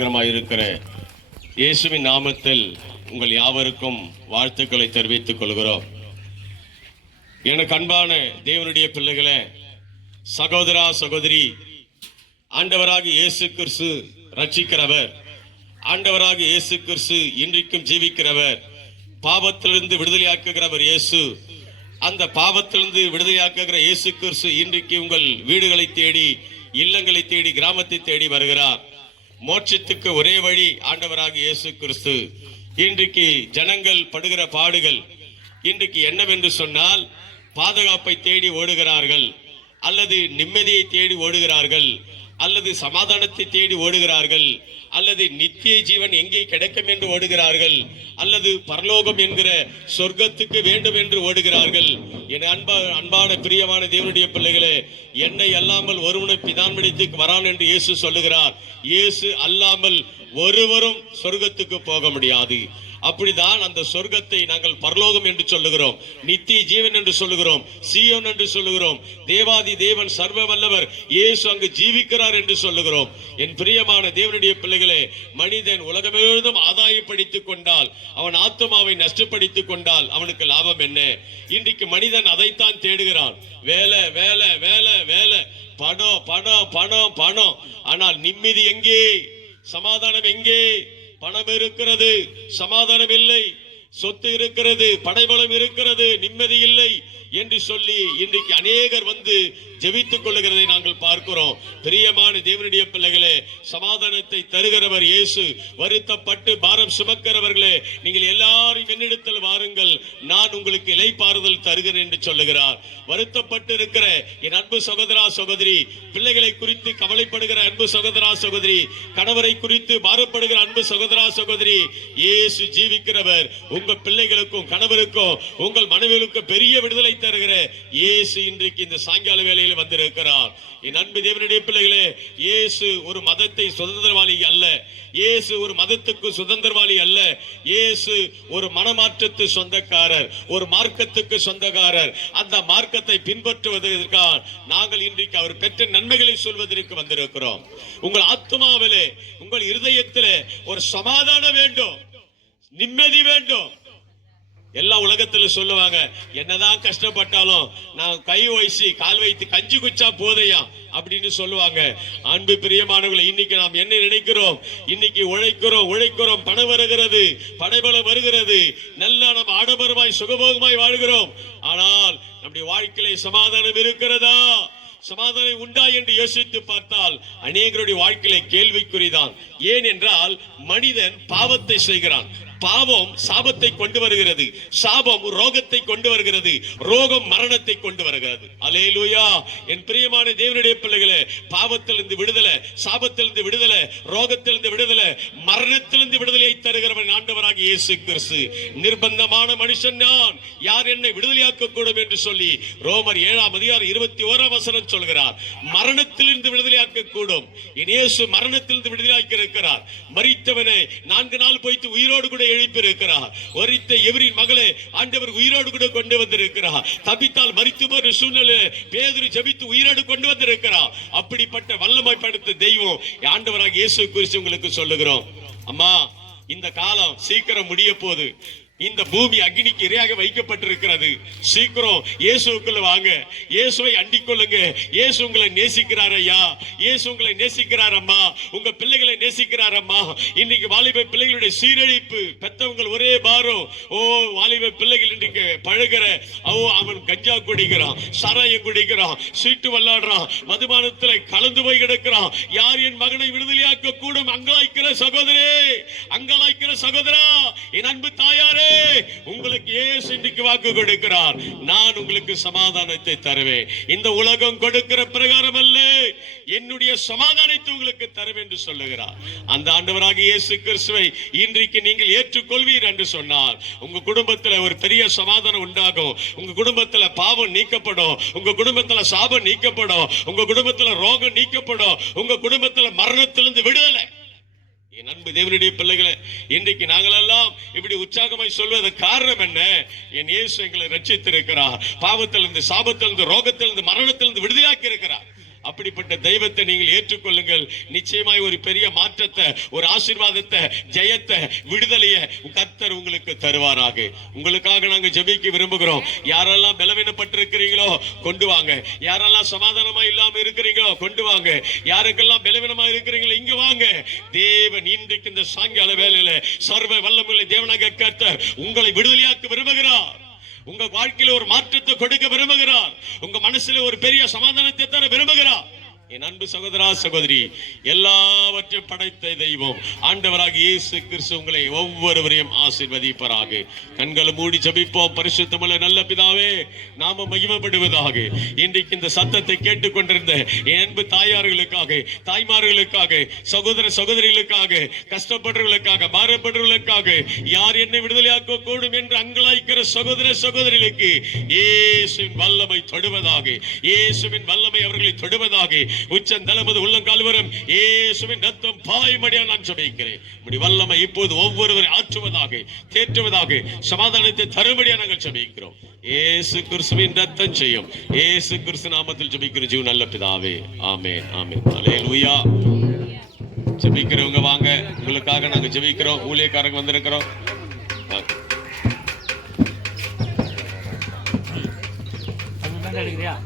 இருக்கிற இயேசுவின் நாமத்தில் உங்கள் யாவருக்கும் வாழ்த்துக்களை தெரிவித்துக் கொள்கிறோம். எனக்கு அன்பான தேவனுடைய பிள்ளைகளே, சகோதரா சகோதரி, ஆண்டவராக இயேசு கிறிஸ்து ரட்சிக்கிறவர், ஆண்டவராக இயேசு கிறிஸ்து இன்றைக்கும் ஜீவிக்கிறவர், பாவத்திலிருந்து விடுதலையாக்குகிறவர் இயேசு. அந்த பாவத்திலிருந்து விடுதலையாக்குகிற இயேசு கிறிஸ்து இன்றைக்கு உங்கள் வீடுகளை தேடி, இல்லங்களை தேடி, கிராமத்தை தேடி வருகிறார். மோட்சத்துக்கு ஒரே வழி ஆண்டவராக இயேசு கிறிஸ்து. இன்றைக்கு ஜனங்கள் படுகிற பாடுகள் இன்றைக்கு என்னவென்று சொன்னால், பாதுகாப்பை தேடி ஓடுகிறார்கள், அல்லது நிம்மதியை தேடி ஓடுகிறார்கள், அல்லது சமாதானத்தை தேடி ஓடுகிறார்கள், அல்லது நித்திய ஜீவன் எங்கே கிடைக்கும் என்று ஓடுகிறார்கள், அல்லது பரலோகம் என்கிற சொர்க்கத்துக்கு வேண்டும் என்று ஓடுகிறார்கள். என் அன்பான பிரியமான தேவனுடைய பிள்ளைகளே, என்னை அல்லாமல் ஒருவனை பிதான்மடித்துக்கு வரான் என்று இயேசு சொல்லுகிறார். இயேசு அல்லாமல் ஒருவரும் சொர்க்கத்துக்கு போக முடியாது. அப்படிதான் அந்த சொர்க்கத்தை நாங்கள் பரலோகம் என்று சொல்லுகிறோம், நித்திய ஜீவன் என்று சொல்லுகிறோம், சீயோன் என்று சொல்லுகிறோம், தேவாதி தேவன் சர்வ வல்லவர் இயேசு அங்கு ஜீவிக்கிறார் என்று சொல்லுகிறோம். என் பிரியமான தேவனுடைய பிள்ளைகளே, மனிதன் உலகமெழுதும் ஆதாயப்படுத்திக் கொண்டால், அவன் ஆத்மாவை நஷ்டப்படுத்திக் கொண்டால் அவனுக்கு லாபம் என்ன? இன்றைக்கு மனிதன் அதைத்தான் தேடுகிறான். வேலை வேலை வேலை வேலை, பணம் பணம் பணம் பணம். ஆனால் நிம்மதி எங்கே? சமாதானம் எங்கே? பணம் இருக்கிறது, சமாதானம் இல்லை. சொத்து இருக்கிறது, படைபலம் இருக்கிறது, நிம்மதி இல்லை என்று சொல்லி இன்றைக்கு அநேகர் வந்து ஜெபித்துக் கொள்ளுகிறதை நாங்கள் பார்க்கிறோம். பிரியமான தேவனுடைய பிள்ளைகளே, சமாதானத்தை தருகிறவர் இயேசு. வருத்தப்பட்டு பாரம் சுமக்கிறவர்களே, நீங்கள் எல்லாரும் என்னிடத்தில் வாருங்கள், நான் உங்களுக்கு இளைப்பாறுதல் தருகிறேன் என்று சொல்லுகிறார். வருத்தப்பட்டு இருக்கிற என் அன்பு சகோதரா சகோதரி, பிள்ளைகளை குறித்து கவலைப்படுகிற அன்பு சகோதரா சகோதரி, கணவரை குறித்து பாரப்படுகிற அன்பு சகோதரா சகோதரி, இயேசு ஜீவிக்கிறவர். உங்க பிள்ளைகளுக்கும் கணவருக்கும் உங்கள் மனைவிகளுக்கும் பெரிய விடுதலை தருகிற இயேசு இன்றைக்கு இந்த சாயங்கால வேளையில் வந்திருக்கிறார். என் அன்பு தேவனுடைய பிள்ளைகளே, இயேசு ஒரு மதத்தை சுதந்திரவாளி அல்ல, இயேசு ஒரு மதத்துக்கு சுதந்திரவாளி அல்ல, இயேசு ஒரு மனமாற்றத்து சொந்தக்காரர், ஒரு மார்க்கத்துக்கு சொந்தக்காரர். அந்த மார்க்கத்தை பின்பற்றுவதற்காக நாங்கள் இன்றைக்கு அவர் பெற்ற நன்மைகளை சொல்வதற்கு வந்திருக்கிறோம். உங்கள் ஆத்மாவிலே, உங்கள் இருதயத்திலே ஒரு சமாதானம் வேண்டும், நிம்மதி வேண்டும். எல்லா உலகத்துல சொல்லுவாங்க, என்னதான் கஷ்டப்பட்டாலும் நான் கை வயசு கால் வைத்து கஞ்சி குச்சா போதையா அப்படின்னு சொல்லுவாங்க. அன்பு பிரியமானவர்களை, இன்னைக்கு நாம் என்ன நினைக்கிறோம்? இன்னைக்கு உழைக்கிறோம், பணம் வருகிறது, படைபலம் வருகிறது, நல்லா நம்ம ஆடம்பரமாய் சுகபோகமாய் வாழ்கிறோம். ஆனால் நம்முடைய வாழ்க்கையிலே சமாதானம் இருக்கிறதா? சமாதானம் உண்டா என்று யோசித்து பார்த்தால் அநேகருடைய வாழ்க்கையில கேள்விக்குறிதான். ஏன் என்றால் மனிதன் பாவத்தை செய்கிறான். பாவம் சாபத்தை கொண்டு வருகிறது, சாபம் ரோகத்தை கொண்டு வருகிறது, ரோகம் மரணத்தை கொண்டு வருகிறது. அல்லேலூயா. என் பிரியமான தேவனுடைய பிள்ளைகளே, பாவத்திலிருந்து விடுதலை, சாபத்திலிருந்து விடுதலை, ரோகத்திலிருந்து விடுதலை, மரணத்திலிருந்து விடுதலையை தருகிறவன் ஆண்டவராகிய இயேசு கிறிஸ்து. நிர்பந்தமான மனுஷன் நான், யார் என்னை விடுதலையாக்க கூடும் என்று சொல்லி ரோமர் 7:21 சொல்கிறார். மரணத்திலிருந்து விடுதலையாக்க கூடும். இயேசு மரணத்திலிருந்து விடுதலையாக்கி இருக்கிறார். மரித்தவனை 4 நாள் போய்த்து உயிரோடு கூட எழுப்பியிருக்கிறார். ஒரித்த எவரின் மகளே ஆண்டவர் உயிரோடு கூட கொண்டு வந்திருக்கிறார். தபித்தால் மரித்து போற சூழ்நிலை பேதுரு ஜெபித்து உயிரோடு கொண்டு வந்திருக்கிறார். அப்படிப்பட்ட வல்லமை படைத்த தெய்வம் ஆண்டவராக இயேசு கிறிஸ்து உங்களுக்கு சொல்லுகிறோம். அம்மா, இந்த காலம் சீக்கிரம் முடிய போகுது. இந்த பூமி அக்னிக்கு இரையாக வைக்கப்பட்டிருக்கிறது. சீக்கிரம் இயேசுக்குள்ள வாங்க, இயேசுவை அண்டிக் கொள்ளுங்க. இயேசு உங்களை நேசிக்கிறார் ஐயா, இயேசு உங்களை நேசிக்கிறார் அம்மா, உங்க பிள்ளைகளை நேசிக்கிறார் அம்மா. இன்னைக்கு வாலிப பிள்ளைகளுடைய சீரழிப்பு, பெற்றவங்க ஒரே பாரம். ஓ, வாலிப பிள்ளைகள் இன்றைக்கு பழகிற, அவன் கஞ்சா குடிக்கிறான், சாராயம் குடிக்கிறான், சீட்டு விளையாடுறான், மதுபானத்தில் கலந்து போய் கிடக்கிறான். யார் என் மகனை விடுதலையாக்க கூடும்? அங்கலாய்க்கிற சகோதரே, அங்கலாய்க்கிற சகோதரா, என் அன்பு தாயாரே, உங்களுக்கு இயேசு இன்றைக்கு வாக்கு கொடுக்கிறார். நான் உங்களுக்கு சமாதானத்தை தருவேன். இந்த உலகம் கொடுக்கிற பிரகாரம் அல்ல, என்னுடைய சமாதானத்தை உங்களுக்கு தருவேன் என்று சொல்லுகிறார். அந்த ஆண்டவராக இயேசு கிறிஸ்துவை இன்றைக்கு நீங்கள் ஏற்றுக்கொள்வீர் என்று சொன்னார், உங்க குடும்பத்தில் ஒரு பெரிய சமாதானம் உண்டாகும். உங்க குடும்பத்தில் பாவம் நீக்கப்படும், உங்க குடும்பத்தில் சாபம் நீக்கப்படும், உங்க குடும்பத்தில் ரோகம் நீக்கப்படும், உங்க குடும்பத்தில் மரணத்திலிருந்து விடுதலை. என் அன்பு தேவனுடைய பிள்ளைகளை, இன்றைக்கு நாங்கள் எல்லாம் இப்படி உற்சாகமாய் சொல்வது காரணம் என்ன? என் இயேசு எங்களை ரட்சித்திருக்கிறார். பாவத்திலிருந்து, சாபத்திலிருந்து, ரோகத்திலிருந்து, மரணத்திலிருந்து விடுதலையாக்கி இருக்கிறார். அப்படிப்பட்ட தெய்வத்தை நீங்கள் ஏற்றுக்கொள்ளுங்கள். நிச்சயமாய் ஒரு பெரிய மாற்றத்தை, ஒரு ஆசீர்வாதத்தை, ஜெயத்தை, விடுதலையை கர்த்தர் உங்களுக்கு தருவாராக. உங்களுக்காக நாங்கள் ஜெபிக்க விரும்புகிறோம். யாரெல்லாம் பலவீனப்பட்டிருக்கிறீங்களோ கொண்டு வாங்க. யாரெல்லாம் சமாதானமா இல்லாம இருக்கிறீங்களோ கொண்டு வாங்க. யாருக்கெல்லாம் பலவீனமா இருக்கிறீங்களோ இங்க வாங்க. தேவன் இன்றைக்கு இந்த சாயங்கால வேளையில சர்வ வல்லமையுள்ள தேவனாக கர்த்தர் உங்களை விடுதலையாக்க விரும்புகிறார். உங்க வாழ்க்கையில ஒரு மாற்றத்தை கொடுக்க விரும்புகிறார். உங்க மனசுல ஒரு பெரிய சமாதானத்தை தர விரும்புகிறார். என் அன்பு சகோதரா சகோதரி, எல்லாவற்றையும் படைத்த தெய்வம் ஆண்டவராக இயேசு கிறிஸ்து உங்களை ஒவ்வொருவரையும் ஆசீர்வதிப்பாராக. கண்களை மூடி ஜெபிப்போம். பரிசுத்தமுள்ள நல்ல பிதாவே, நாம மகிமைப்படுவதாக. இன்றைக்கு இந்த சத்தத்தை கேட்டுக்கொண்டிருந்த என் அன்பு தாயார்களுக்காக, தாய்மார்களுக்காக, சகோதர சகோதரிகளுக்காக, கஷ்டப்படுறவர்களுக்காக, பாரப்படுறவர்களுக்காக, யார் என்னை விடுதலையாக்க கூடும் என்று அங்கலாய்க்கிற சகோதர சகோதரிகளுக்கு இயேசுவின் வல்லமை தொடுவதாக. இயேசுவின் வல்லமை அவர்களை தொடுவதாக. உச்சந்தலமது உள்ளங்கால் வரும் இயேசுவின் ரத்தம் பாய்மடியா நான் ஜெபிக்கிறேன். உம்முடைய வல்லமை இப்போது ஒவ்வொருவரை ஆற்றுவதாக, தேற்றுவதாக, சமாதானத்தை தரும்படியா நாங்கள் ஜெபிக்கிறோம். இயேசு கிறிஸ்துவின் ரத்தம் செய்யும். இயேசு கிறிஸ்து நாமத்தில் ஜெபிக்கிற ஜீவ நல்ல பிதாவே, ஆமென், ஆமென். அல்லேலூயா. ஜெபிக்கிறவங்க வாங்க, உங்களுக்காக நாங்க ஜெபிக்கிறோம். ஊழியக்காரங்க வந்திருக்கிறோம். எடுக்கிறியா?